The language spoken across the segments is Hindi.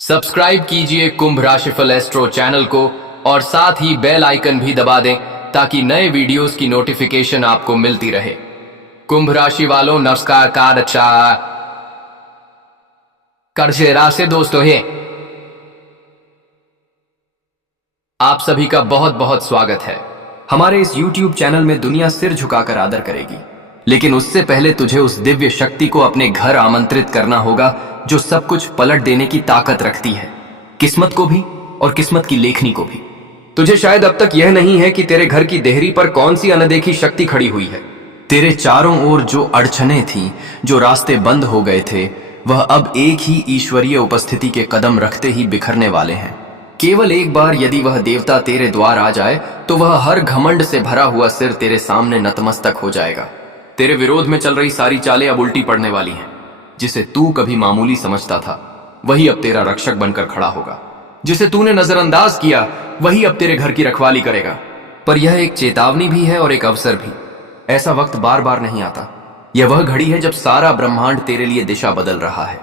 सब्सक्राइब कीजिए कुंभ राशिफल एस्ट्रो चैनल को और साथ ही बेल आइकन भी दबा दें ताकि नए वीडियोस की नोटिफिकेशन आपको मिलती रहे। कुंभ राशि वालों नमस्कार से दोस्तों हैं, आप सभी का बहुत बहुत स्वागत है। हमारे इस YouTube चैनल में दुनिया सिर झुकाकर आदर करेगी, लेकिन उससे पहले तुझे उस दिव्य शक्ति को अपने घर आमंत्रित करना होगा जो सब कुछ पलट देने की ताकत रखती है, किस्मत को भी और किस्मत की लेखनी को भी। तुझे शायद अब तक यह नहीं है कि तेरे घर की देहरी पर कौन सी अनदेखी शक्ति खड़ी हुई है। तेरे चारों ओर जो अड़चने थी, जो रास्ते बंद हो गए थे, वह अब एक ही ईश्वरीय उपस्थिति के कदम रखते ही बिखरने वाले हैं। केवल एक बार यदि वह देवता तेरे द्वार आ जाए तो वह हर घमंड से भरा हुआ सिर तेरे सामने नतमस्तक हो जाएगा। तेरे विरोध में चल रही सारी चालें अब उल्टी पड़ने वाली हैं। जिसे तू कभी मामूली समझता था वही अब तेरा रक्षक बनकर खड़ा होगा। जिसे तूने नजरअंदाज किया वही अब तेरे घर की रखवाली करेगा। पर यह एक चेतावनी भी है और एक अवसर भी। ऐसा वक्त बार बार नहीं आता। यह वह घड़ी है जब सारा ब्रह्मांड तेरे लिए दिशा बदल रहा है।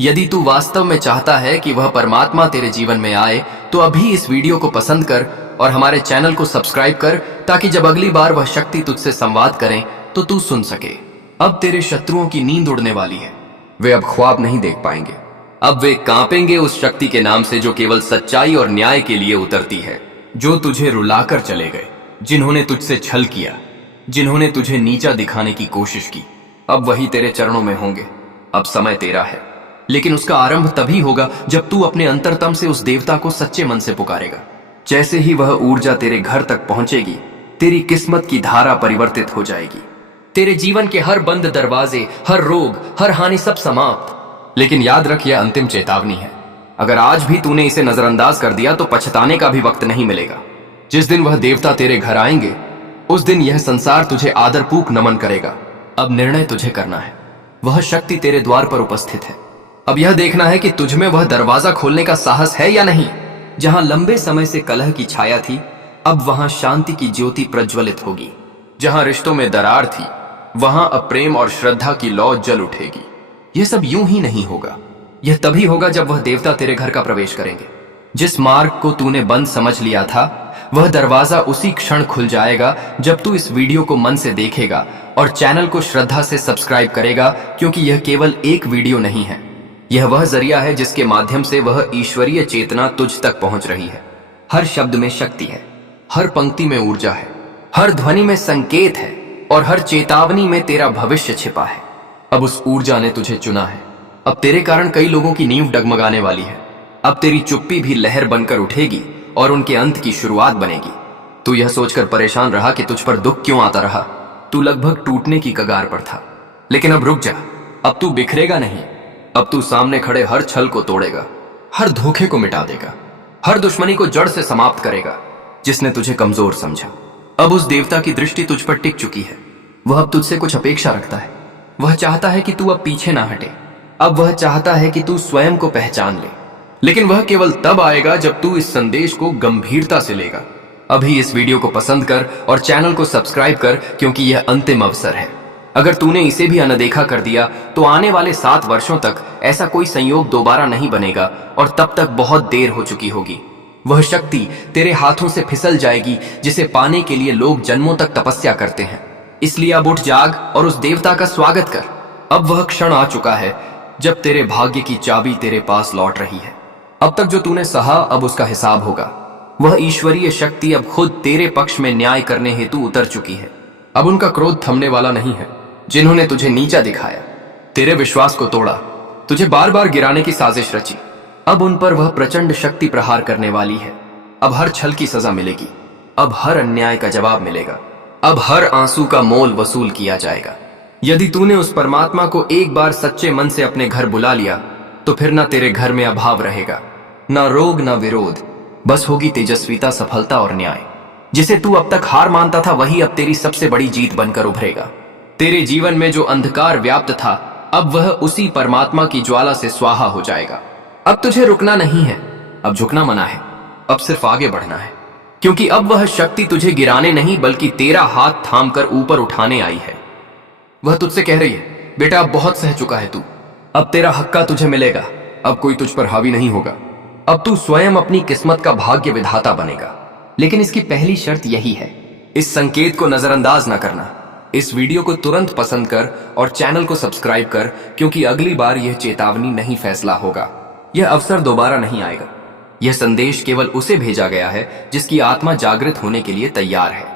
यदि तू वास्तव में चाहता है कि वह परमात्मा तेरे जीवन में आए तो अभी इस वीडियो को पसंद कर और हमारे चैनल को सब्सक्राइब कर, ताकि जब अगली बार वह शक्ति तुझसे संवाद करें तो तू सुन सके। अब तेरे शत्रुओं की नींद उड़ने वाली है। वे अब ख्वाब नहीं देख पाएंगे। अब वे कांपेंगे उस शक्ति के नाम से जो केवल सच्चाई और न्याय के लिए उतरती है। जो तुझे रुलाकर चले गए, जिन्होंने तुझसे छल किया, जिन्होंने तुझे नीचा दिखाने की कोशिश की, अब वही तेरे चरणों में होंगे। अब समय तेरा है, लेकिन उसका आरंभ तभी होगा जब तू अपने अंतरतम से उस देवता को सच्चे मन से पुकारेगा। जैसे ही वह ऊर्जा तेरे घर तक पहुंचेगी, तेरी किस्मत की धारा परिवर्तित हो जाएगी। तेरे जीवन के हर बंद दरवाजे, हर रोग, हर हानि सब समाप्त। लेकिन याद रख, यह अंतिम चेतावनी है। अगर आज भी तूने इसे नजरअंदाज कर दिया तो पछताने का भी वक्त नहीं मिलेगा। जिस दिन वह देवता तेरे घर आएंगे उस दिन यह संसार तुझे आदरपूर्वक नमन करेगा। अब निर्णय तुझे करना है। वह शक्ति तेरे द्वार पर उपस्थित है। अब यह देखना है कि तुझमें वह दरवाजा खोलने का साहस है या नहीं। जहां लंबे समय से कलह की छाया थी, अब वहां शांति की ज्योति प्रज्वलित होगी। जहां रिश्तों में दरार थी, वहां अब प्रेम और श्रद्धा की लौ जल उठेगी। यह सब यूं ही नहीं होगा। यह तभी होगा जब वह देवता तेरे घर का प्रवेश करेंगे। जिस मार्ग को तूने बंद समझ लिया था, वह दरवाजा उसी क्षण खुल जाएगा जब तू इस वीडियो को मन से देखेगा और चैनल को श्रद्धा से सब्सक्राइब करेगा, क्योंकि यह केवल एक वीडियो नहीं है। यह वह जरिया है जिसके माध्यम से वह ईश्वरीय चेतना तुझ तक पहुंच रही है। हर शब्द में शक्ति है, हर पंक्ति में ऊर्जा है, हर ध्वनि में संकेत है और हर चेतावनी में तेरा भविष्य छिपा है। अब उस ऊर्जा ने तुझे चुना है। अब तेरे कारण कई लोगों की नींव डगमगाने वाली है। अब तेरी चुप्पी भी लहर बनकर उठेगी और उनके अंत की शुरुआत बनेगी। तू यह सोचकर परेशान रहा कि तुझ पर दुख क्यों आता रहा। तू लगभग टूटने की कगार पर था, लेकिन अब रुक जा। अब तू बिखरेगा नहीं। अब तू सामने खड़े हर छल को तोड़ेगा, हर धोखे को मिटा देगा, हर दुश्मनी को जड़ से समाप्त करेगा जिसने तुझे कमजोर समझा। अब उस देवता की दृष्टि तुझ पर टिक चुकी है। वह अब तुझसे कुछ अपेक्षा रखता है। वह चाहता है कि तू अब पीछे ना हटे। अब वह चाहता है कि तू स्वयं को पहचान ले। लेकिन वह केवल तब आएगा जब तू इस संदेश को गंभीरता से लेगा। अभी इस वीडियो को पसंद कर और चैनल को सब्सक्राइब कर, क्योंकि यह अंतिम अवसर है। अगर तूने इसे भी अनदेखा कर दिया तो आने वाले 7 वर्षों तक ऐसा कोई संयोग दोबारा नहीं बनेगा और तब तक बहुत देर हो चुकी होगी। वह शक्ति तेरे हाथों से फिसल जाएगी जिसे पाने के लिए लोग जन्मों तक तपस्या करते हैं। इसलिए अब उठ जाग और उस देवता का स्वागत कर। अब वह क्षण आ चुका है जब तेरे भाग्य की चाबी तेरे पास लौट रही है। अब तक जो तूने सहा, अब उसका हिसाब होगा। वह ईश्वरीय शक्ति अब खुद तेरे पक्ष में न्याय करने हेतु उतर चुकी है। अब उनका क्रोध थमने वाला नहीं है। जिन्होंने तुझे नीचा दिखाया, तेरे विश्वास को तोड़ा, तुझे बार बार गिराने की साजिश रची, अब उन पर वह प्रचंड शक्ति प्रहार करने वाली है। अब हर छल की सजा मिलेगी। अब हर अन्याय का जवाब मिलेगा। अब हर आंसू का मोल वसूल किया जाएगा। यदि तूने उस परमात्मा को एक बार सच्चे मन से अपने घर बुला लिया तो फिर ना तेरे घर में अभाव रहेगा, ना रोग, ना विरोध। बस होगी तेजस्विता, सफलता और न्याय। जिसे तू अब तक हार मानता था वही अब तेरी सबसे बड़ी जीत बनकर उभरेगा। तेरे जीवन में जो अंधकार व्याप्त था, अब वह उसी परमात्मा की ज्वाला से स्वाहा हो जाएगा। अब तुझे रुकना नहीं है, अब झुकना मना है। अब सिर्फ आगे बढ़ना है, क्योंकि अब वह शक्ति तुझे गिराने नहीं बल्कि तेरा हाथ थामकर ऊपर उठाने आई है। वह तुझसे कह रही है, बेटा अब बहुत सह चुका है तू। अब तेरा हक्का तुझे मिलेगा। अब कोई तुझ पर हावी नहीं होगा। अब तू स्वयं अपनी किस्मत का भाग्य विधाता बनेगा। लेकिन इसकी पहली शर्त यही है, इस संकेत को नजरअंदाज ना करना। इस वीडियो को तुरंत पसंद कर और चैनल को सब्सक्राइब कर, क्योंकि अगली बार यह चेतावनी नहीं फैसला होगा। यह अवसर दोबारा नहीं आएगा। यह संदेश केवल उसे भेजा गया है जिसकी आत्मा जागृत होने के लिए तैयार है,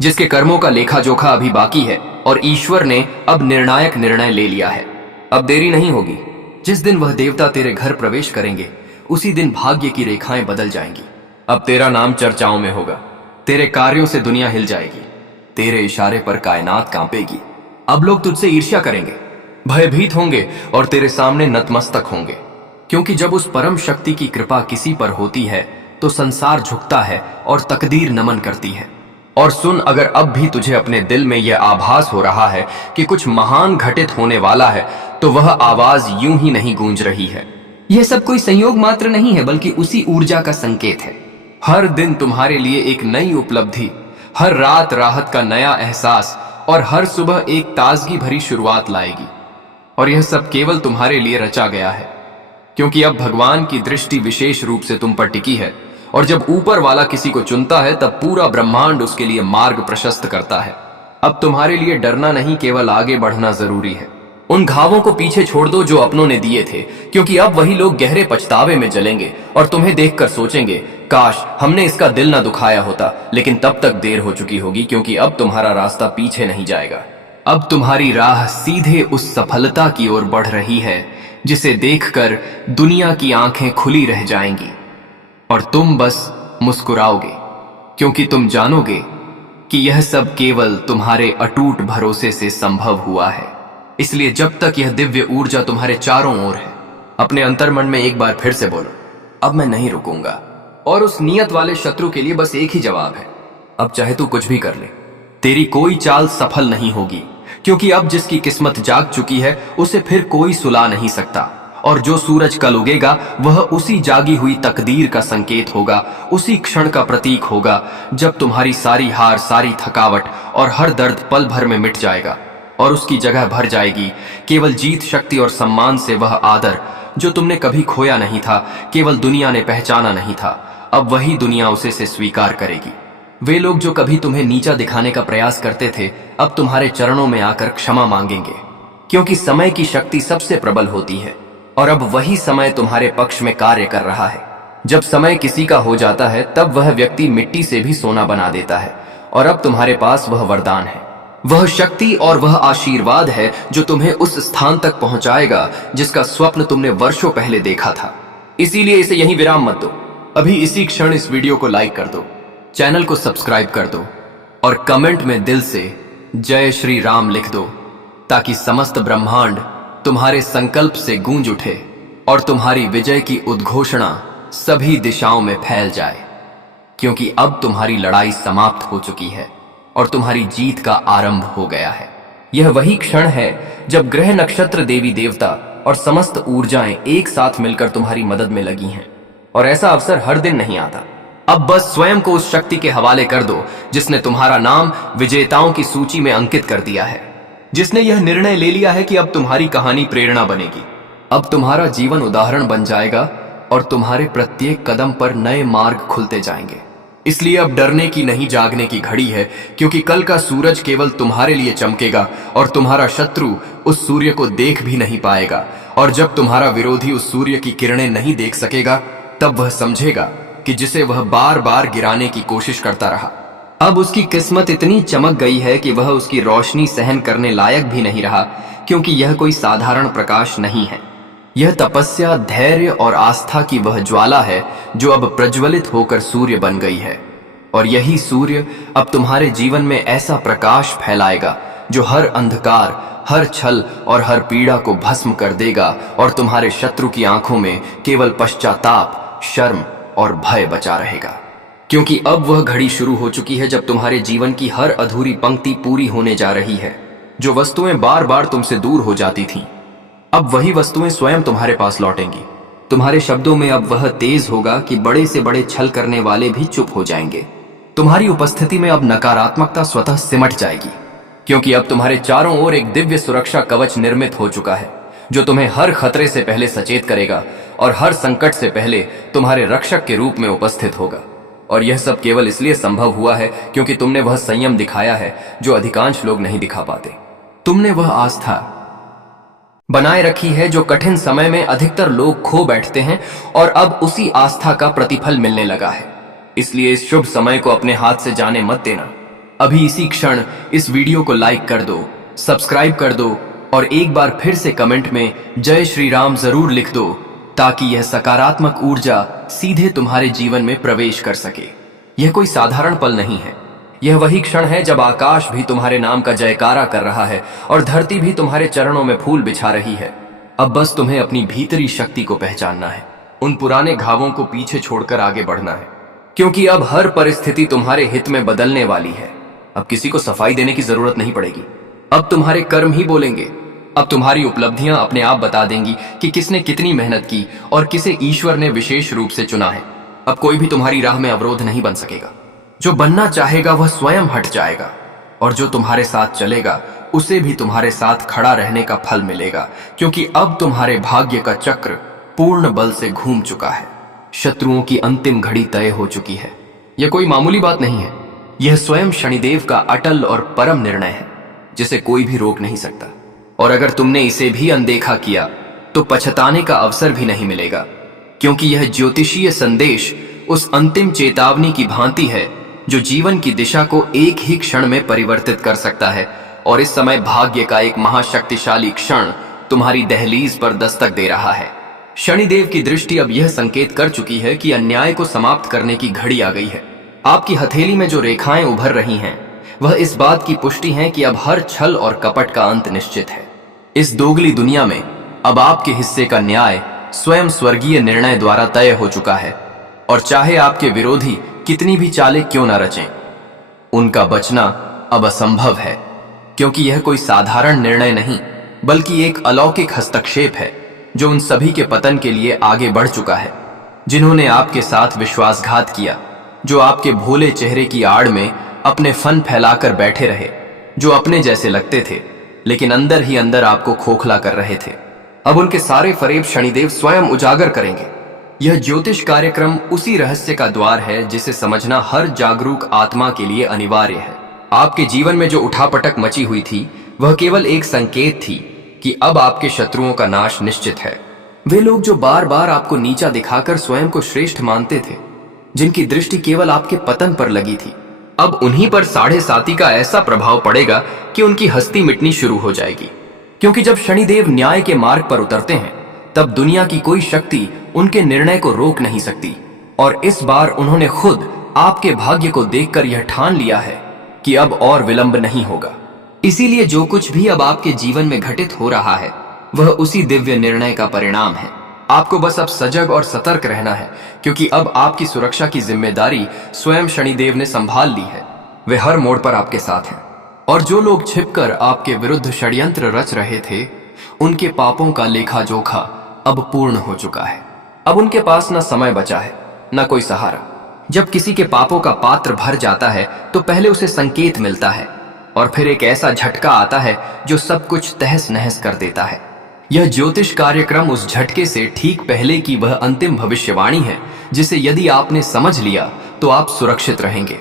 जिसके कर्मों का लेखा जोखा अभी बाकी है और ईश्वर ने अब निर्णायक निर्णय ले लिया है। अब देरी नहीं होगी। जिस दिन वह देवता तेरे घर प्रवेश करेंगे, उसी दिन भाग्य की रेखाएं बदल जाएंगी। अब तेरा नाम चर्चाओं में होगा। तेरे कार्यों से दुनिया हिल जाएगी। तेरे इशारे पर कायनात कांपेगी। अब लोग तुझसे ईर्ष्या करेंगे, भयभीत होंगे और तेरे सामने नतमस्तक होंगे, क्योंकि जब उस परम शक्ति की कृपा किसी पर होती है तो संसार झुकता है और तकदीर नमन करती है। और सुन, अगर अब भी तुझे अपने दिल में यह आभास हो रहा है कि कुछ महान घटित होने वाला है, तो वह आवाज यूं ही नहीं गूंज रही है। यह सब कोई संयोग मात्र नहीं है, बल्कि उसी ऊर्जा का संकेत है। हर दिन तुम्हारे लिए एक नई उपलब्धि, हर रात राहत का नया एहसास और हर सुबह एक ताजगी भरी शुरुआत लाएगी। और यह सब केवल तुम्हारे लिए रचा गया है, क्योंकि अब भगवान की दृष्टि विशेष रूप से तुम पर टिकी है। और जब ऊपर वाला किसी को चुनता है, तब पूरा ब्रह्मांड उसके लिए मार्ग प्रशस्त करता है। अब तुम्हारे लिए डरना नहीं, केवल आगे बढ़ना जरूरी है। उन घावों को पीछे छोड़ दो जो अपनों ने दिए थे, क्योंकि अब वही लोग गहरे पछतावे में जलेंगे और तुम्हें देखकर सोचेंगे, काश हमने इसका दिल ना दुखाया होता। लेकिन तब तक देर हो चुकी होगी, क्योंकि अब तुम्हारा रास्ता पीछे नहीं जाएगा। अब तुम्हारी राह सीधे उस सफलता की ओर बढ़ रही है जिसे देखकर दुनिया की आंखें खुली रह जाएंगी और तुम बस मुस्कुराओगे, क्योंकि तुम जानोगे कि यह सब केवल तुम्हारे अटूट भरोसे से संभव हुआ है। इसलिए जब तक यह दिव्य ऊर्जा तुम्हारे चारों ओर है, अपने अंतर्मन में एक बार फिर से बोलो, अब मैं नहीं रुकूंगा। और उस नियत वाले शत्रु के लिए बस एक ही जवाब है, अब चाहे तू कुछ भी कर ले, तेरी कोई चाल सफल नहीं होगी, क्योंकि अब जिसकी किस्मत जाग चुकी है उसे फिर कोई सुला नहीं सकता। और जो सूरज कल उगेगा वह उसी जागी हुई तकदीर का संकेत होगा, उसी क्षण का प्रतीक होगा जब तुम्हारी सारी हार, सारी थकावट और हर दर्द पल भर में मिट जाएगा और उसकी जगह भर जाएगी केवल जीत, शक्ति और सम्मान से वह आदर जो तुमने कभी खोया नहीं था, केवल दुनिया ने पहचाना नहीं था। अब वही दुनिया उसे से स्वीकार करेगी। वे लोग जो कभी तुम्हें नीचा दिखाने का प्रयास करते थे, अब तुम्हारे चरणों में आकर क्षमा मांगेंगे, क्योंकि समय की शक्ति सबसे प्रबल होती है और अब वही समय तुम्हारे पक्ष में कार्य कर रहा है। जब समय किसी का हो जाता है, तब वह व्यक्ति मिट्टी से भी सोना बना देता है और अब तुम्हारे पास वह वरदान है, वह शक्ति और वह आशीर्वाद है जो तुम्हें उस स्थान तक पहुंचाएगा जिसका स्वप्न तुमने वर्षों पहले देखा था। इसीलिए इसे यहीं विराम मत दो। अभी इसी क्षण इस वीडियो को लाइक कर दो, चैनल को सब्सक्राइब कर दो और कमेंट में दिल से जय श्री राम लिख दो, ताकि समस्त ब्रह्मांड तुम्हारे संकल्प से गूंज उठे और तुम्हारी विजय की उद्घोषणा सभी दिशाओं में फैल जाए। क्योंकि अब तुम्हारी लड़ाई समाप्त हो चुकी है और तुम्हारी जीत का आरंभ हो गया है। यह वही क्षण है जब ग्रह, नक्षत्र, देवी देवता और समस्त ऊर्जाएं एक साथ मिलकर तुम्हारी मदद में लगी हैं। और ऐसा अवसर हर दिन नहीं आता। अब बस स्वयं को उस शक्ति के हवाले कर दो जिसने तुम्हारा नाम विजेताओं की सूची में अंकित कर दिया है, जिसने यह निर्णय ले लिया है कि अब तुम्हारी कहानी प्रेरणा बनेगी। अब तुम्हारा जीवन उदाहरण बन जाएगा और तुम्हारे प्रत्येक कदम पर नए मार्ग खुलते जाएंगे। इसलिए अब डरने की नहीं, जागने की घड़ी है, क्योंकि कल का सूरज केवल तुम्हारे लिए चमकेगा और तुम्हारा शत्रु उस सूर्य को देख भी नहीं पाएगा। और जब तुम्हारा विरोधी उस सूर्य की किरणें नहीं देख सकेगा, तब वह समझेगा कि जिसे वह बार बार गिराने की कोशिश करता रहा, अब उसकी किस्मत इतनी चमक गई है कि वह उसकी रोशनी सहन करने लायक भी नहीं रहा, क्योंकि यह कोई साधारण प्रकाश नहीं है। यह तपस्या, धैर्य और आस्था की वह ज्वाला है जो अब प्रज्वलित होकर सूर्य बन गई है। और यही सूर्य अब तुम्हारे जीवन में ऐसा प्रकाश फैलाएगा जो हर अंधकार, हर छल और हर पीड़ा को भस्म कर देगा और तुम्हारे शत्रु की आंखों में केवल पश्चाताप, शर्म और भय बचा रहेगा। क्योंकि अब वह घड़ी शुरू हो चुकी है जब तुम्हारे जीवन की हर अधूरी पंक्ति पूरी होने जा रही है। जो वस्तुएं बार बार तुमसे दूर हो जाती थीं, अब वही वस्तुएं स्वयं तुम्हारे पास लौटेंगी। तुम्हारे शब्दों में अब वह तेज होगा कि बड़े से बड़े छल करने वाले भी चुप हो जाएंगे। तुम्हारी उपस्थिति में अब नकारात्मकता स्वतः सिमट जाएगी, क्योंकि अब तुम्हारे चारों ओर एक दिव्य सुरक्षा कवच निर्मित हो चुका है जो तुम्हें हर खतरे से पहले सचेत करेगा और हर संकट से पहले तुम्हारे रक्षक के रूप में उपस्थित होगा। और यह सब केवल इसलिए संभव हुआ है क्योंकि तुमने वह संयम दिखाया है जो अधिकांश लोग नहीं दिखा पाते। तुमने वह आस्था बनाए रखी है जो कठिन समय में अधिकतर लोग खो बैठते हैं, और अब उसी आस्था का प्रतिफल मिलने लगा है। इसलिए इस शुभ समय को अपने हाथ से जाने मत देना। अभी इसी क्षण इस वीडियो को लाइक कर दो, सब्सक्राइब कर दो और एक बार फिर से कमेंट में जय श्री राम जरूर लिख दो, ताकि यह सकारात्मक ऊर्जा सीधे तुम्हारे जीवन में प्रवेश कर सके। यह कोई साधारण पल नहीं है, यह वही क्षण है जब आकाश भी तुम्हारे नाम का जयकारा कर रहा है और धरती भी तुम्हारे चरणों में फूल बिछा रही है। अब बस तुम्हें अपनी भीतरी शक्ति को पहचानना है, उन पुराने घावों को पीछे छोड़कर आगे बढ़ना है, क्योंकि अब हर परिस्थिति तुम्हारे हित में बदलने वाली है। अब किसी को सफाई देने की जरूरत नहीं पड़ेगी, अब तुम्हारे कर्म ही बोलेंगे। अब तुम्हारी उपलब्धियां अपने आप बता देंगी कि किसने कितनी मेहनत की और किसे ईश्वर ने विशेष रूप से चुना है। अब कोई भी तुम्हारी राह में अवरोध नहीं बन सकेगा। जो बनना चाहेगा वह स्वयं हट जाएगा, और जो तुम्हारे साथ चलेगा उसे भी तुम्हारे साथ खड़ा रहने का फल मिलेगा, क्योंकि अब तुम्हारे भाग्य का चक्र पूर्ण बल से घूम चुका है। शत्रुओं की अंतिम घड़ी तय हो चुकी है। यह कोई मामूली बात नहीं है, यह स्वयं शनिदेव का अटल और परम निर्णय है, जिसे कोई भी रोक नहीं सकता। और अगर तुमने इसे भी अनदेखा किया तो पछताने का अवसर भी नहीं मिलेगा, क्योंकि यह ज्योतिषीय संदेश उस अंतिम चेतावनी की भांति है जो जीवन की दिशा को एक ही क्षण में परिवर्तित कर सकता है। और इस समय भाग्य का एक महाशक्तिशाली क्षण तुम्हारी दहलीज पर दस्तक दे रहा है। शनिदेव की दृष्टि अब यह संकेत कर चुकी है कि अन्याय को समाप्त करने की घड़ी आ गई है। आपकी हथेली में जो रेखाएं उभर रही हैं, वह इस बात की पुष्टि है कि अब हर छल और कपट का अंत निश्चित है। इस दोगली दुनिया में अब आपके हिस्से का न्याय स्वयं स्वर्गीय निर्णय द्वारा तय हो चुका है, और चाहे आपके विरोधी कितनी भी चालें क्यों न रचें, उनका बचना अब असंभव है, क्योंकि यह कोई साधारण निर्णय नहीं बल्कि एक अलौकिक हस्तक्षेप है जो उन सभी के पतन के लिए आगे बढ़ चुका है, जिन्होंने आपके साथ विश्वासघात किया, जो आपके भोले चेहरे की आड़ में अपने फन फैलाकर बैठे रहे, जो अपने जैसे लगते थे लेकिन अंदर ही अंदर आपको खोखला कर रहे थे। अब उनके सारे फरेब शनिदेव स्वयं उजागर करेंगे। यह ज्योतिष कार्यक्रम उसी रहस्य का द्वार है जिसे समझना हर जागरूक आत्मा के लिए अनिवार्य है। आपके जीवन में जो उठापटक मची हुई थी वह केवल एक संकेत थी कि अब आपके शत्रुओं का नाश निश्चित है। वे लोग जो बार बार आपको नीचा दिखाकर स्वयं को श्रेष्ठ मानते थे, जिनकी दृष्टि केवल आपके पतन पर लगी थी, अब उन्हीं पर 7.5 का ऐसा प्रभाव पड़ेगा कि उनकी हस्ती मिटनी शुरू हो जाएगी। क्योंकि जब शनिदेव न्याय के मार्ग पर उतरते हैं तब दुनिया की कोई शक्ति उनके निर्णय को रोक नहीं सकती। और इस बार उन्होंने खुद आपके भाग्य को देखकर यह ठान लिया है कि अब और विलंब नहीं होगा। इसीलिए जो कुछ भी अब आपके जीवन में घटित हो रहा है वह उसी दिव्य निर्णय का परिणाम है। आपको बस अब सजग और सतर्क रहना है, क्योंकि अब आपकी सुरक्षा की जिम्मेदारी स्वयं शनिदेव ने संभाल ली है। वे हर मोड़ पर आपके साथ हैं, और जो लोग छिपकर आपके विरुद्ध षड्यंत्र रच रहे थे, उनके पापों का लेखा जोखा अब पूर्ण हो चुका है। अब उनके पास न समय बचा है न कोई सहारा। जब किसी के पापों का पात्र भर जाता है तो पहले उसे संकेत मिलता है, और फिर एक ऐसा झटका आता है जो सब कुछ तहस नहस कर देता है। यह ज्योतिष कार्यक्रम उस झटके से ठीक पहले की वह अंतिम भविष्यवाणी है जिसे यदि आपने समझ लिया तो आप सुरक्षित रहेंगे,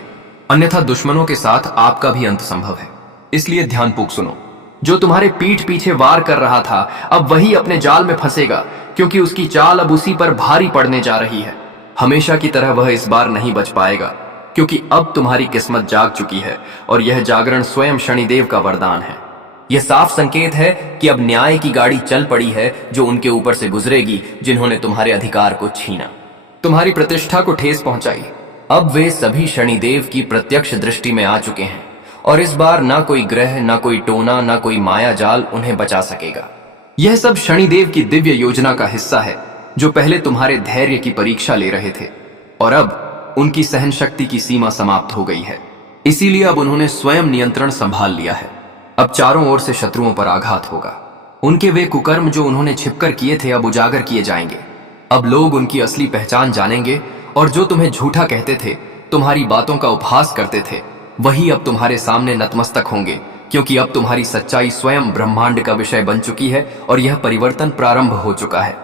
अन्यथा दुश्मनों के साथ आपका भी अंत संभव है। इसलिए ध्यानपूर्वक सुनो। जो तुम्हारे पीठ पीछे वार कर रहा था अब वही अपने जाल में फंसेगा, क्योंकि उसकी चाल अब उसी पर भारी पड़ने जा रही है। हमेशा की तरह वह इस बार नहीं बच पाएगा, क्योंकि अब तुम्हारी किस्मत जाग चुकी है, और यह जागरण स्वयं शनिदेव का वरदान है। यह साफ संकेत है कि अब न्याय की गाड़ी चल पड़ी है जो उनके ऊपर से गुजरेगी जिन्होंने तुम्हारे अधिकार को छीना, तुम्हारी प्रतिष्ठा को ठेस पहुंचाई। अब वे सभी शनिदेव की प्रत्यक्ष दृष्टि में आ चुके हैं, और इस बार ना कोई ग्रह, ना कोई टोना, ना कोई माया जाल उन्हें बचा सकेगा। यह सब शनिदेव की दिव्य योजना का हिस्सा है, जो पहले तुम्हारे धैर्य की परीक्षा ले रहे थे, और अब उनकी सहन शक्ति की सीमा समाप्त हो गई है। इसीलिए अब उन्होंने स्वयं नियंत्रण संभाल लिया है। अब चारों ओर से शत्रुओं पर आघात होगा। उनके वे कुकर्म जो उन्होंने छिपकर किए थे अब उजागर किए जाएंगे। अब लोग उनकी असली पहचान जानेंगे, और जो तुम्हें झूठा कहते थे, तुम्हारी बातों का उपहास करते थे, वही अब तुम्हारे सामने नतमस्तक होंगे, क्योंकि अब तुम्हारी सच्चाई स्वयं ब्रह्मांड का विषय बन चुकी है और यह परिवर्तन प्रारंभ हो चुका है।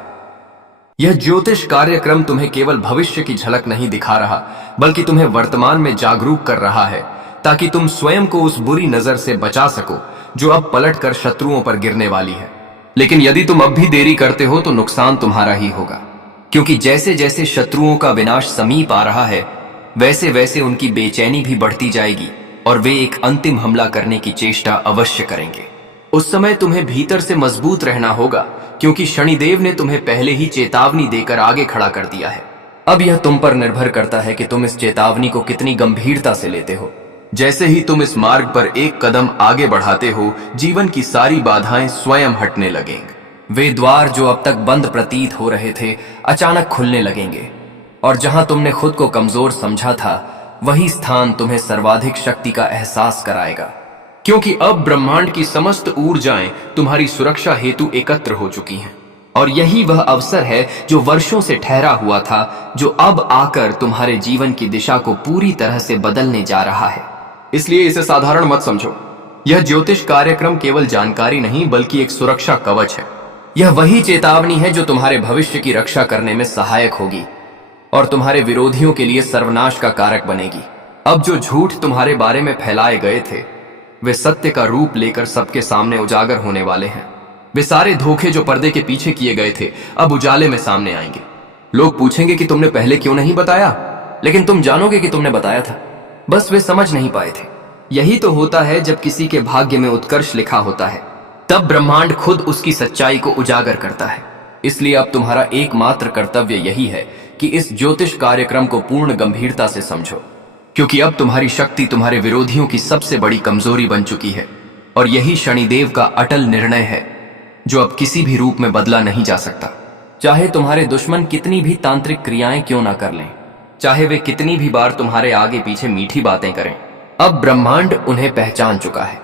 यह ज्योतिष कार्यक्रम तुम्हें केवल भविष्य की झलक नहीं दिखा रहा, बल्कि तुम्हें वर्तमान में जागरूक कर रहा है, ताकि तुम स्वयं को उस बुरी नजर से बचा सको जो अब पलटकर शत्रुओं पर गिरने वाली है। लेकिन यदि तुम अब भी देरी करते हो तो नुकसान तुम्हारा ही होगा, क्योंकि जैसे जैसे शत्रुओं का विनाश समीप आ रहा है, वैसे वैसे उनकी बेचैनी भी बढ़ती जाएगी और वे एक अंतिम हमला करने की चेष्टा अवश्य करेंगे। उस समय तुम्हें भीतर से मजबूत रहना होगा, क्योंकि शनिदेव ने तुम्हें पहले ही चेतावनी देकर आगे खड़ा कर दिया है। अब यह तुम पर निर्भर करता है कि तुम इस चेतावनी को कितनी गंभीरता से लेते हो। जैसे ही तुम इस मार्ग पर एक कदम आगे बढ़ाते हो, जीवन की सारी बाधाएं स्वयं हटने लगेंगे। वे द्वार जो अब तक बंद प्रतीत हो रहे थे अचानक खुलने लगेंगे, और जहां तुमने खुद को कमजोर समझा था, वही स्थान तुम्हें सर्वाधिक शक्ति का एहसास कराएगा, क्योंकि अब ब्रह्मांड की समस्त ऊर्जाएं तुम्हारी सुरक्षा हेतु एकत्र हो चुकी हैं। और यही वह अवसर है जो वर्षों से ठहरा हुआ था, जो अब आकर तुम्हारे जीवन की दिशा को पूरी तरह से बदलने जा रहा है। इसलिए इसे साधारण मत समझो। यह ज्योतिष कार्यक्रम केवल जानकारी नहीं, बल्कि एक सुरक्षा कवच है। यह वही चेतावनी है जो तुम्हारे भविष्य की रक्षा करने में सहायक होगी और तुम्हारे विरोधियों के लिए सर्वनाश का कारक बनेगी। अब जो झूठ तुम्हारे बारे में फैलाए गए थे, वे सत्य का रूप लेकर सबके सामने उजागर होने वाले हैं। वे सारे धोखे जो पर्दे के पीछे किए गए थे, अब उजाले में सामने आएंगे। लोग पूछेंगे कि तुमने पहले क्यों नहीं बताया, लेकिन तुम जानोगे कि तुमने बताया था, बस वे समझ नहीं पाए थे। यही तो होता है जब किसी के भाग्य में उत्कर्ष लिखा होता है, तब ब्रह्मांड खुद उसकी सच्चाई को उजागर करता है। इसलिए अब तुम्हारा एकमात्र कर्तव्य यही है कि इस ज्योतिष कार्यक्रम को पूर्ण गंभीरता से समझो, क्योंकि अब तुम्हारी शक्ति तुम्हारे विरोधियों की सबसे बड़ी कमजोरी बन चुकी है। और यही शनिदेव का अटल निर्णय है, जो अब किसी भी रूप में बदला नहीं जा सकता। चाहे तुम्हारे दुश्मन कितनी भी तांत्रिक क्रियाएं क्यों ना कर लें, चाहे वे कितनी भी बार तुम्हारे आगे पीछे मीठी बातें करें, अब ब्रह्मांड उन्हें पहचान चुका है।